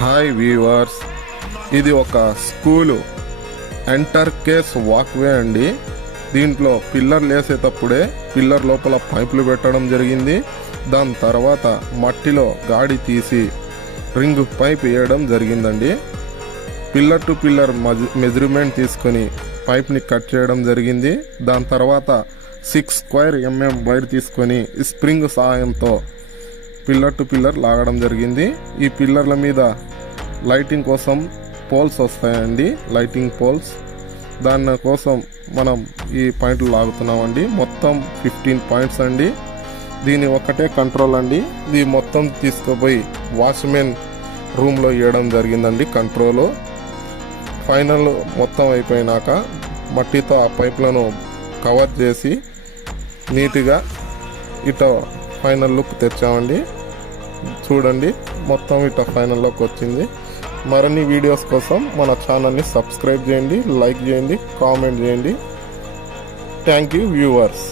Hi viewers ఇది ఒక school. Enter case walkway అండి. దీంట్లో పిల్లర్ లేసేటప్పుడే పిల్లర్ లోపల పైపులు పెట్టడం జరిగింది. దాని తర్వాత మట్టిలో గాడి తీసి రింగ్ పైప్ వేయడం జరిగిందండి. పిల్లర్ టు పిల్లర్ మెజర్మెంట్ తీసుకొని పైప్ని కట్ చేయడం జరిగింది. దాని తర్వాత సిక్స్ స్క్వేర్ ఎంఎం వైర్ తీసుకొని స్ప్రింగ్ సహాయంతో పిల్లర్ టు పిల్లర్ లాగడం జరిగింది. ఈ పిల్లర్ల మీద లైటింగ్ కోసం పోల్స్ వస్తాయండి. Lighting poles. దాని కోసం మనం ఈ పాయింట్లు లాగుతున్నామండి. మొత్తం ఫిఫ్టీన్ పాయింట్స్ అండి. దీని ఒక్కటే కంట్రోల్ అండి. ఇది మొత్తం తీసుకుపోయి వాచ్మెన్ రూమ్లో వేయడం జరిగిందండి కంట్రోలు. ఫైనల్ మొత్తం అయిపోయినాక మట్టితో ఆ పైప్లను కవర్ చేసి నీట్గా ఇట ఫైనల్ లుక్ తెచ్చామండి. చూడండి మొత్తం ఇట లుక్ వచ్చింది. మరిన్ని వీడియోస్ కోసం మన ఛానల్ని సబ్స్క్రైబ్ చేయండి లైక్ చేయండి కామెంట్ చేయండి. Thank you viewers.